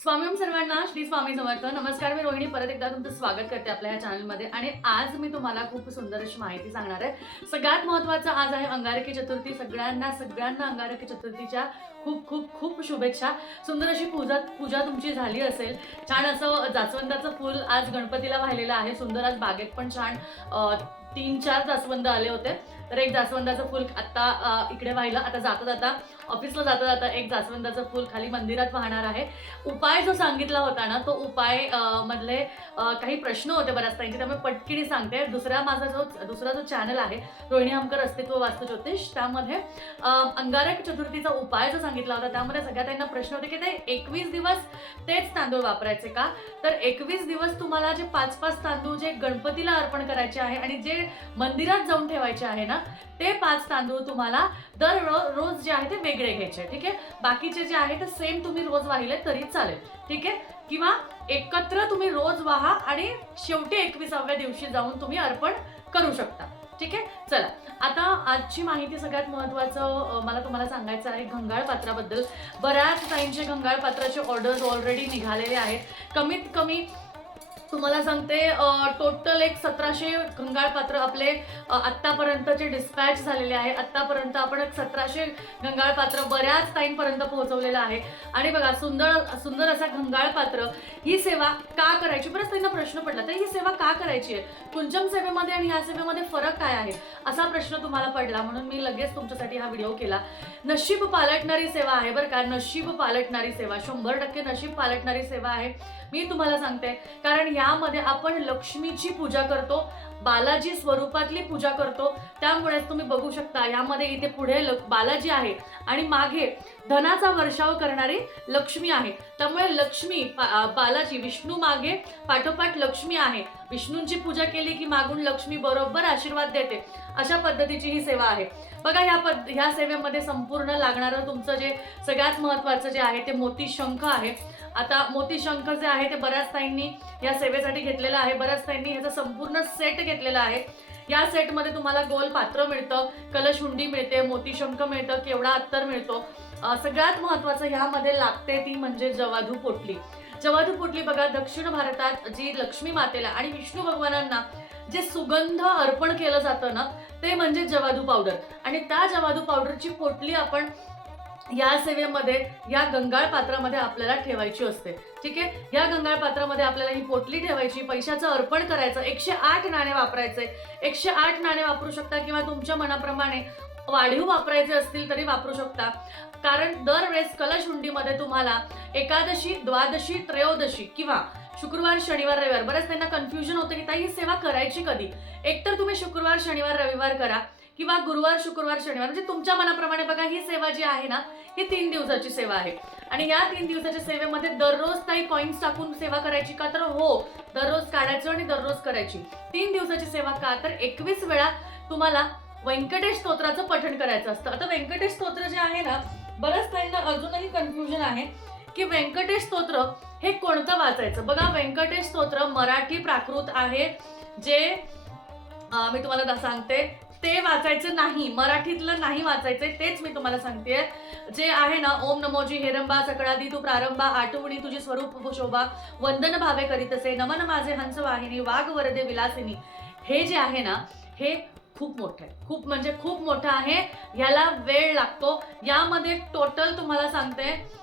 स्वामी ओम सर्वांना श्री स्वामी समर्थ. नमस्कार, मी रोहिणी परत एकदा तुमचं स्वागत करते आपल्या ह्या चॅनलमध्ये. आणि आज मी तुम्हाला खूप सुंदर अशी माहिती सांगणार आहे. सगळ्यात महत्त्वाचं आज आहे अंगारकी चतुर्थी. सगळ्यांना अंगारकी चतुर्थीच्या खूप खूप खूप शुभेच्छा. सुंदर अशी पूजा तुमची झाली असेल. छान असं जास्वंदाचं फूल आज गणपतीला वाहिलेलं आहे. सुंदर आज बागेत पण छान 3-4 जास्वंद आले होते. तर एक जास्वंदाचं फूल आत्ता इकडे वाहिलं. आता जाता ऑफिसला जाता एक जास्वंदाचं फूल खाली मंदिरात वाहणार आहे. उपाय जो सांगितला होता ना, तो उपाय मधले काही प्रश्न होते बऱ्याच त्यांचे, त्यामुळे पटकिनी सांगते. दुसरा जो चॅनल आहे रोहिणी हमकर अस्तित्व वास्तू ज्योतिष, त्यामध्ये अंगारक चतुर्थीचा उपाय जो सांगितला होता त्यामध्ये सगळ्यात त्यांना प्रश्न होते की ते 21 दिवस तेच तांदूळ वापरायचे का. तर 21 दिवस तुम्हाला जे 5-5 तांदूळ जे गणपतीला अर्पण करायचे आहे आणि जे मंदिरात जाऊन ठेवायचे आहे ना, ते 5 तांदूळ तुम्हाला रोज जे आहे ते वेगळे घ्यायचे. ठीक आहे. बाकीचे जे आहे ते सेम तुम्ही रोज वाहिले तरी चालेल. ठीक आहे. किंवा एकत्र तुम्ही रोज वाहा आणि शेवटी 21व्या दिवशी जाऊन तुम्ही अर्पण करू शकता. ठीक आहे. चला, आता आजची माहिती सगळ्यात महत्त्वाचं मला तुम्हाला सांगायचं आहे घंगाळ पात्राबद्दल. बऱ्याच ताईंचे घंगाळ पात्राचे ऑर्डर्स ऑलरेडी निघालेले आहेत. कमीत कमी तुम्हाला सांगते टोटल एक 1700 घंगाळ पात्र आपले आत्तापर्यंतचे डिस्पॅच झालेले आहे. आत्तापर्यंत आपण 1700 घंगाळ पात्र बऱ्याच टाईमपर्यंत पोहोचवलेलं आहे. आणि बघा, सुंदर असा घंगाळ पात्र ही सेवा का करायची. बरंच त्यांना प्रश्न पडला, तर ही सेवा का करायची आहे, कुंचम सेवेमध्ये आणि या सेवेमध्ये फरक काय आहे, असा प्रश्न तुम्हाला पडला. म्हणून मी लगेच तुमच्यासाठी हा व्हिडिओ केला. नशीब पालटणारी सेवा आहे बरं का. नशीब पालटणारी सेवा, 100% नशीब पालटणारी सेवा आहे. मी तुम्हाला सांगते, कारण यामध्ये आपण लक्ष्मीची पूजा करतो, बालाजी स्वरूपातली पूजा करतो. त्यामुळे तुम्ही बघू शकता यामध्ये इथे पुढे बालाजी आहे आणि मागे धनाचा वर्षाव करणारी लक्ष्मी आहे. त्यामुळे लक्ष्मी बालाजी विष्णू मागे पाठोपाठ लक्ष्मी आहे. विष्णूंची पूजा केली की मागून लक्ष्मी बरोबर आशीर्वाद देते. अशा पद्धतीची ही सेवा आहे. बघा, ह्या सेवेमध्ये संपूर्ण लागणारं तुमचं जे सगळ्यात महत्त्वाचं जे आहे ते मोती शंख आहे. आता मोती शंख जे आहे ते बऱ्याच ताईंनी या सेवेसाठी घेतलेलं आहे. बऱ्याच ताईंनी ह्याचा संपूर्ण सेट घेतलेला आहे. या सेटमध्ये तुम्हाला गोल पात्र मिळतं, कलशहुंडी मिळते, मोती शंख मिळतं, केवढा अत्तर मिळतो. सगळ्यात महत्त्वाचं ह्यामध्ये लागते ती म्हणजे जवाधू पोटली. जवाधू पोटली बघा, दक्षिण भारतात जी लक्ष्मी मातेला आणि विष्णू भगवानांना जे सुगंध अर्पण केलं जातं ना, ते म्हणजे जवाधू पावडर. आणि त्या जवाधू पावडरची पोटली आपण या सेवेमध्ये या गंगाळ पात्रामध्ये आपल्याला ठेवायची असते. ठीक आहे. या गंगाळ पात्रामध्ये आपल्याला ही पोटली ठेवायची, पैशाचं अर्पण करायचं. 108 नाणे वापरायचे. 108 नाणे वापरू शकता किंवा तुमच्या मनाप्रमाणे वाढीव वापरायचे असतील तरी वापरू शकता. कारण दरवेळेस कलशहुंडीमध्ये तुम्हाला एकादशी, द्वादशी, त्रयोदशी किंवा शुक्रवार, शनिवार, रविवार, बरेच त्यांना कन्फ्युजन होतं की ताई ही सेवा करायची कधी. एकतर तुम्ही शुक्रवार, शनिवार, रविवार करा किंवा गुरुवार, शुक्रवार, शनिवार, म्हणजे तुमच्या मनाप्रमाणे. बघा, ही सेवा जी आहे ना, ही 3 दिवसाची सेवा आहे. आणि या 3 दिवसाच्या सेवेमध्ये दररोज काही पॉईंट्स टाकून सेवा करायची का, तर हो, दररोज काढायचं आणि दररोज करायची. 3 दिवसाची सेवा का, तर 21 वेळा तुम्हाला व्यंकटेश स्तोत्राचं पठण करायचं असतं. आता व्यंकटेश स्तोत्र जे आहे ना, बऱ्याच ताईंना अजूनही कन्फ्युजन आहे की व्यंकटेश स्तोत्र हे कोणतं वाचायचं. बघा, व्यंकटेश स्तोत्र मराठी प्राकृत आहे. जे मी तुम्हाला सांगते ते वाचायचं नाही, मराठीतलं नाही वाचायचंय. तेच मी तुम्हाला सांगतेय. जे आहे ना, ओम नमोजी हेरंबा सकळादी तू प्रारंभा, आठवणी तुझी स्वरूप शोभा, वंदन भावे करीतसे, नमन माझे हंस वाहिनी, वाघ वरदे विलासिनी, हे जे आहे ना, हे खूप मोठं आहे. खूप म्हणजे खूप मोठं आहे. ह्याला वेळ लागतो. यामध्ये टोटल तुम्हाला सांगते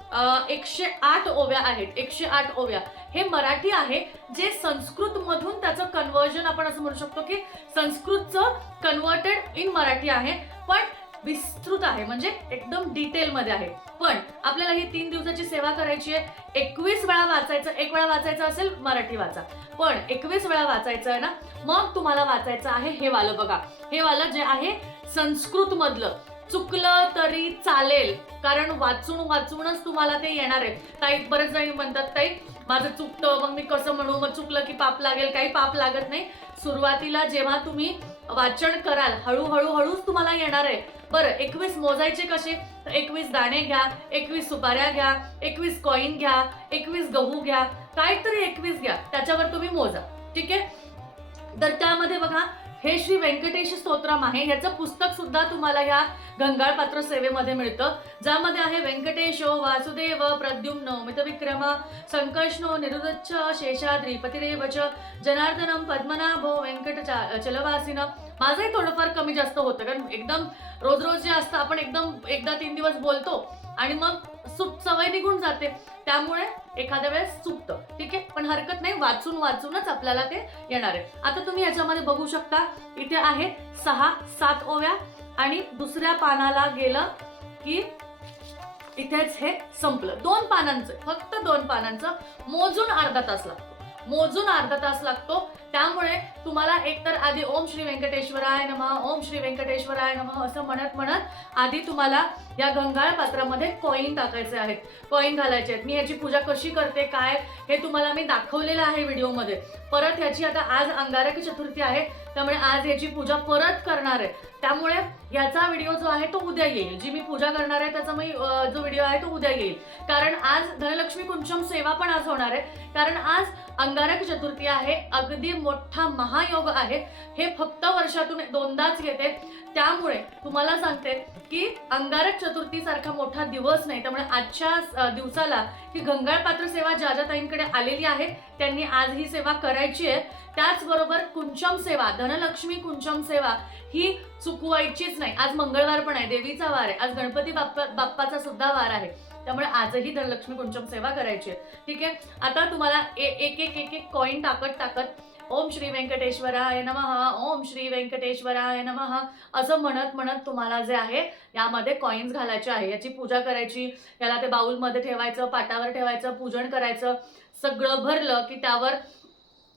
108 ओव्या आहेत. 108 ओव्या. हे मराठी आहे, जे संस्कृत मधून त्याचं कन्व्हर्जन आपण असं म्हणू शकतो की संस्कृतचं कन्व्हर्टेड इन मराठी आहे, पण विस्तृत आहे, म्हणजे एकदम डिटेलमध्ये आहे. पण आपल्याला ही 3 दिवसाची सेवा करायची आहे. 21 वेळा वाचायचं. 1 वेळा वाचायचं असेल मराठी वाचा, पण 21 वेळा वाचायचं आहे ना, मग तुम्हाला वाचायचं आहे हे वालं. बघा, हे वालं जे आहे संस्कृत मधलं. चुकलं तरी चालेल, कारण वाचूनच तुम्हाला ते येणार आहे. ताई, बरेच जण म्हणतात ताई माझं चुकतं, मग मी कसं म्हणू, मग चुकलं की पाप लागेल. काही पाप लागत नाही. सुरुवातीला जेव्हा तुम्ही वाचन कराल हळूच तुम्हाला येणार आहे. बरं, 21 मोजायचे कसे, तर 21 दाणे घ्या, 21 सुपाऱ्या घ्या, 21 कॉईन घ्या, 21 गहू घ्या, काहीतरी 21 घ्या, त्याच्यावर तुम्ही मोजा. ठीक आहे. तर त्यामध्ये बघा हे श्री व्यंकटेश स्तोत्रम आहे. ह्याचं पुस्तक सुद्धा तुम्हाला ह्या गंगाळपात्र सेवेमध्ये मिळतं, ज्यामध्ये आहे व्यंकटेशो वासुदेव प्रद्युम्नो मितविक्रम संकर्षणो निरुदच्छ शेषाद्रीपतिरेव च जनार्दनम पद्मनाभो व्यंकट चलवासिन. माझंही थोडंफार कमी जास्त होतं, कारण एकदम रोज रोज जे असतं आपण एकदम एकदा 3 दिवस बोलतो आणि मग सवय निघून जाते, त्यामुळे एखाद्या वेळेस चुकतं. ठीक आहे, पण हरकत नाही, वाचूनच आपल्याला ते येणार आहे. आता तुम्ही याच्यामध्ये बघू शकता, इथे आहे 6-7 ओव्या आणि दुसऱ्या पानाला गेलं की इथेच हे संपलं. 2 पानांचं, फक्त 2 पानांचं मोजून अर्धा तास लागतो. त्यामुळे तुम्हाला एकतर आधी ओम श्री व्यंकटेश्वराय नमः, ओम श्री व्यंकटेश्वराय नमः असं म्हणत आधी तुम्हाला या गंगाळ पात्रामध्ये कॉईन टाकायचे आहेत, कॉईन घालायचे आहेत. मी याची पूजा कशी करते काय हे तुम्हाला मी दाखवलेलं आहे व्हिडिओमध्ये. परत ह्याची आता आज अंगारकी चतुर्थी आहे, त्यामुळे आज याची पूजा परत करणार आहे. त्यामुळे याचा व्हिडिओ जो आहे तो उद्या येईल. जी मी पूजा करणार आहे त्याचा मी जो व्हिडिओ आहे तो उद्या येईल, कारण आज धनलक्ष्मी कुंचम सेवा पण आज होणार आहे. कारण आज अंगारक चतुर्थी आहे, अगदी मोठा महायोग आहे. हे फक्त वर्षातून 2दाच येते, त्यामुळे तुम्हाला सांगते की अंगारक चतुर्थी सारखा मोठा दिवस नाही. त्यामुळे आजच्या दिवसाला ही गंगाळपात्र सेवा ज्या ताईंकडे आलेली आहे त्यांनी आज ही सेवा करायची आहे. त्याचबरोबर कुंचम सेवा, धनलक्ष्मी कुंचम सेवा ही चुकवायचीच नाही. आज मंगळवार पण आहे, देवीचा वार आहे, आज गणपती बाप्पाचा सुद्धा वार आहे, त्यामुळे आजही धनलक्ष्मी कुंचम सेवा करायची आहे. ठीक आहे, आता तुम्हाला एक कॉईन टाकत ओम श्री व्यंकटेश्वराय नमः, ओम श्री व्यंकटेश्वराय नमः असं म्हणत तुम्हाला जे आहे यामध्ये कॉईन्स घालायचे आहे. याची पूजा करायची, याला ते बाउलमध्ये ठेवायचं, पाटावर ठेवायचं, पूजन करायचं. सगळं भरलं की त्यावर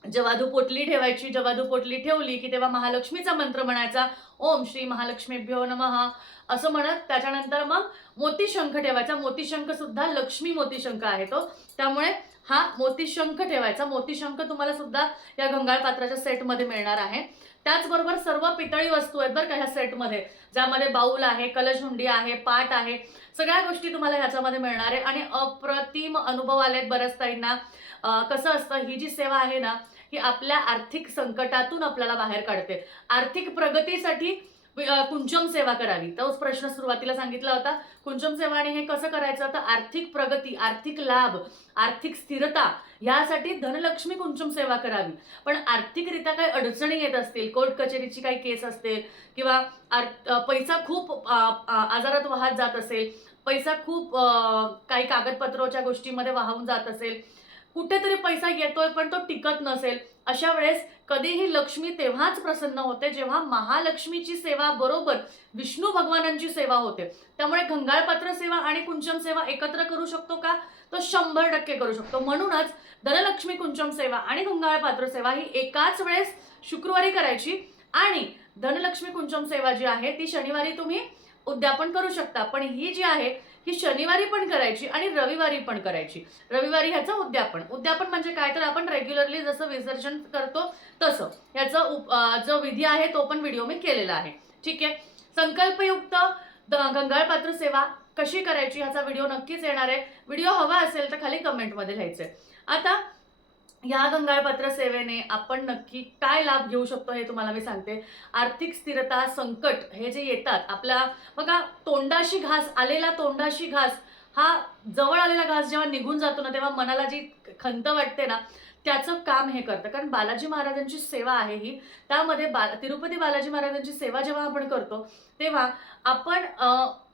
जवादू पोटली ठेवायची. जवादू पोटली ठेवली की तेव्हा महालक्ष्मीचा मंत्र म्हणायचा, ओम श्री महालक्ष्मीभ्यो नमः असं म्हणत. त्याच्यानंतर मग मोतीशंख ठेवायचा. मोतीशंख सुद्धा लक्ष्मी मोतीशंख आहे तो, त्यामुळे हा मोतीशंख ठेवायचा. मोतीशंख तुम्हाला सुद्धा या गंगाळ पात्राच्या सेटमध्ये मिळणार आहे. त्याचबरोबर सर्व पितळी वस्तू आहेत बरं का ह्या सेटमध्ये, ज्यामध्ये बाऊल आहे, कलशहुंडी आहे, पाट आहे, सगळ्या गोष्टी तुम्हाला ह्याच्यामध्ये मिळणार आहे. आणि अप्रतिम अनुभव आलेत बऱ्याच ताईंना. कसं असतं, ही जी सेवा आहे ना ही आपल्या आर्थिक संकटातून आपल्याला बाहेर काढते. आर्थिक प्रगतीसाठी कुंचम सेवा करावी, तोच प्रश्न सुरुवातीला सांगितला होता. कुंचम सेवा आणि हे कसं करायचं, तर आर्थिक प्रगती, आर्थिक लाभ, आर्थिक स्थिरता यासाठी धनलक्ष्मी कुंचम सेवा करावी. पण आर्थिकरित्या काही अडचणी येत असतील, कोर्ट कचेरीची काही केस असतील किंवा पैसा खूप आजारात वाहत जात असेल, पैसा खूप काही कागदपत्राच्या गोष्टीमध्ये वाहून जात असेल, कुठेतरी पैसा येतोय पण तो टिकत नसेल, अशा वेळेस कधीही लक्ष्मी तेव्हाच प्रसन्न होते जेव्हा महालक्ष्मीची सेवा बरोबर विष्णू भगवानांची सेवा होते. त्यामुळे गंगाळपात्र सेवा आणि कुंचम सेवा एकत्र करू शकतो का, तो 100% करू शकतो. म्हणूनच धनलक्ष्मी कुंचम सेवा आणि गंगाळपात्र सेवा ही एकाच वेळेस शुक्रवारी करायची आणि धनलक्ष्मी कुंचम सेवा जी आहे ती शनिवारी तुम्ही उद्यापन करू शकता. पण ही जी आहे ही शनिवारी पण करायची आणि रविवारी पण करायची. रविवारी ह्याचं उद्यापन म्हणजे काय, तर आपण रेग्युलरली जसं विसर्जन करतो तसं ह्याचं जो विधी आहे तो पण व्हिडिओ मी केलेला आहे. ठीक आहे, संकल्पयुक्त गंगाळपात्र सेवा कशी करायची ह्याचा व्हिडिओ नक्कीच येणार आहे. व्हिडिओ हवा असेल तर खाली कमेंटमध्ये लिहायचंय. आता या गंगाळपात्र सेवेने आपण नक्की काय लाभ घेऊ शकतो हे तुम्हाला मी सांगते. आर्थिक स्थिरता, संकट हे जे येतात आपल्या, बघा तोंडाशी घास, आलेला तोंडाशी घास, हा जवळ आलेला घास जेव्हा निघून जातो ना तेव्हा मनाला जी खंत वाटते ना त्याचं काम हे करतं. कारण बालाजी महाराजांची सेवा आहे ही, त्यामध्ये तिरुपती बालाजी महाराजांची सेवा जेव्हा आपण करतो तेव्हा आपण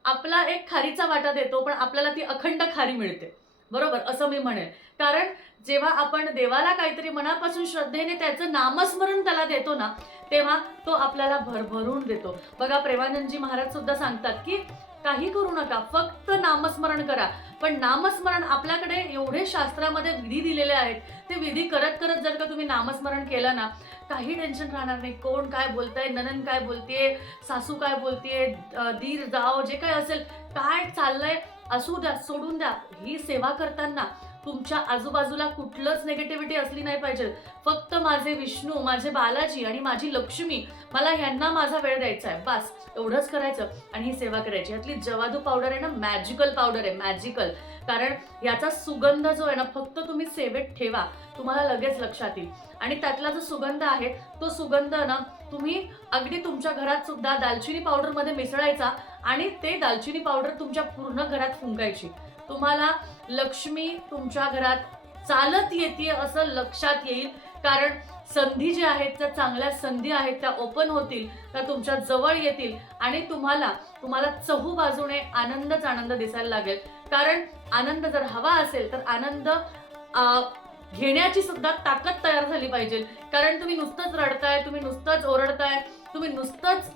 आपला एक खारीचा वाटा देतो, पण आपल्याला ती अखंड खारी मिळते, बरोबर असं मी म्हणेन. कारण जेव्हा आपण देवाला काहीतरी मनापासून श्रद्धेने त्याचं नामस्मरण त्याला देतो ना तेव्हा तो आपल्याला भरभरून देतो. बघा प्रेमानंदजी महाराज सुद्धा सांगतात की काही करू नका, फक्त नामस्मरण करा. पण नामस्मरण आपल्याकडे एवढे शास्त्रामध्ये विधी दिलेले आहेत, ते विधी करत करत जर का तुम्ही नामस्मरण केलं ना काही टेन्शन राहणार नाही. कोण काय बोलताय, ननंद काय बोलतेय, सासू काय बोलतेय, दीर जाव जे काय असेल, काय चाललंय असू द्या, सोडून द्या. ही सेवा करताना तुमच्या आजूबाजूला कुठलंच निगेटिव्हिटी असली नाही पाहिजे. फक्त माझे विष्णू, माझे बालाजी आणि माझी लक्ष्मी, मला ह्यांना माझा वेळ द्यायचा आहे, बस एवढंच करायचं आणि ही सेवा करायची. यातली जवादू पावडर आहे ना, मॅजिकल पावडर आहे, मॅजिकल. कारण याचा सुगंध जो आहे ना फक्त तुम्ही सेवेत ठेवा, तुम्हाला लगेच लक्षात येईल. आणि त्यातला जो सुगंध आहे तो सुगंध ना तुम्ही अगदी तुमच्या घरात सुद्धा दालचिनी पावडरमध्ये मिसळायचा आणि ते दालचिनी पावडर तुमच्या पूर्ण घरात फुंकायची. तुम्हाला लक्ष्मी तुमच्या घरात चालत येते असं लक्षात येईल. कारण संधी ज्या आहेत त्या चांगल्या संधी आहेत, त्या ओपन होतील, त्या तुमच्या जवळ येतील आणि तुम्हाला चहूबाजूने आनंदच आनंद दिसायला लागेल. कारण आनंद जर हवा असेल तर आनंद घेण्याची सुद्धा ताकद तयार झाली पाहिजे. कारण तुम्ही नुसतंच रडताय, तुम्ही नुसतंच ओरडताय, तुम्ही नुसतंच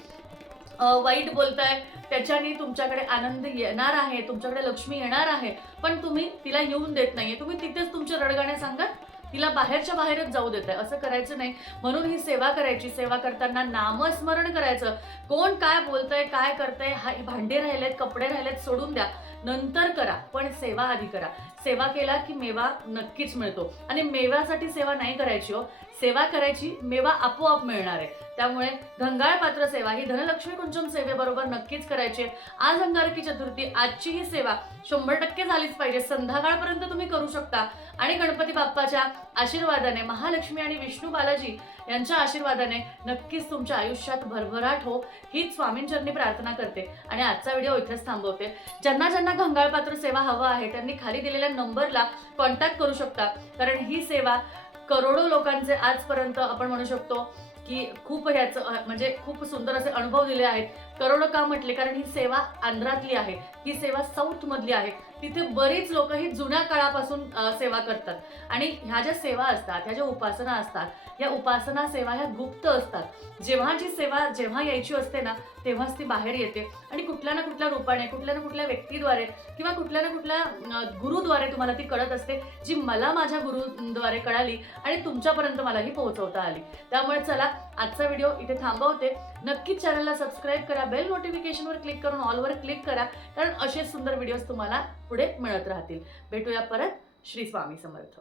वाईट बोलताय, त्याच्याने तुमच्याकडे आनंद येणार आहे, तुमच्याकडे लक्ष्मी येणार आहे, पण तुम्ही तिला येऊन देत नाहीये. तुम्ही तिथेच तुमचे रडगाणे सांगत तिला बाहेरच्या बाहेरच जाऊ देताय. असं करायचं नाही. म्हणून ही सेवा करायची. सेवा करताना नामस्मरण करायचं. कोण काय बोलतंय, काय करतंय, भांडे राहिलेत, कपडे राहिलेत, सोडून द्या, नंतर करा, पण सेवा आधी करा. सेवा केला की मेवा नक्कीच मिळतो. आणि मेव्यासाठी सेवा नाही करायची हो, सेवा करायची, मेवा आपोआप मिळणार आहे. त्यामुळे घंगाळ पात्र सेवा ही धनलक्ष्मी कुंचम सेवेबरोबर नक्कीच करायची. आज अंगारकी चतुर्थी, आजची ही सेवा 100% झालीच पाहिजे. संध्याकाळपर्यंत तुम्ही करू शकता आणि गणपती बाप्पाच्या आशीर्वादाने, महालक्ष्मी आणि विष्णू बालाजी यांच्या आशीर्वादाने नक्कीच तुमच्या आयुष्यात भरभराट हो, हीच स्वामींचरणी प्रार्थना करते आणि आजचा व्हिडिओ इथेच थांबवते. ज्यांना ज्यांना घंगाळ पात्र सेवा हवं आहे त्यांनी खाली दिलेल्या नंबरला कॉन्टॅक्ट करू शकता. कारण ही सेवा करोडो लोकांचे आजपर्यंत आपण म्हणू शकतो की खूप ह्याचं म्हणजे खूप सुंदर असे अनुभव दिले आहेत. करोडो का म्हटले, कारण ही सेवा आंध्रातली आहे, ही सेवा साऊथ मधली आहे. तिथे बरीच लोक ही जुन्या काळापासून सेवा करतात. आणि ह्या ज्या सेवा असतात, ह्या ज्या उपासना असतात, या उपासना सेवा ह्या गुप्त असतात. जेव्हा जी सेवा जेव्हा यायची असते ना, तेव्हाच ती बाहेर येते आणि कुठल्या ना कुठल्या रूपाने, कुठल्या ना कुठल्या व्यक्तीद्वारे किंवा कुठल्या ना कुठल्या गुरुद्वारे तुम्हाला ती कळत असते, जी मला माझ्या गुरुद्वारे कळाली आणि तुमच्यापर्यंत मलाही पोहोचवता आली. त्यामुळे चला, आजचा व्हिडिओ इथे थांबवते. नक्कीच चॅनलला सबस्क्राईब करा, बेल नोटिफिकेशनवर क्लिक करून ऑलवर क्लिक करा, कारण असे सुंदर व्हिडिओज तुम्हाला पुढे मिळत राहतील. भेटूया परत. श्री स्वामी समर्थ.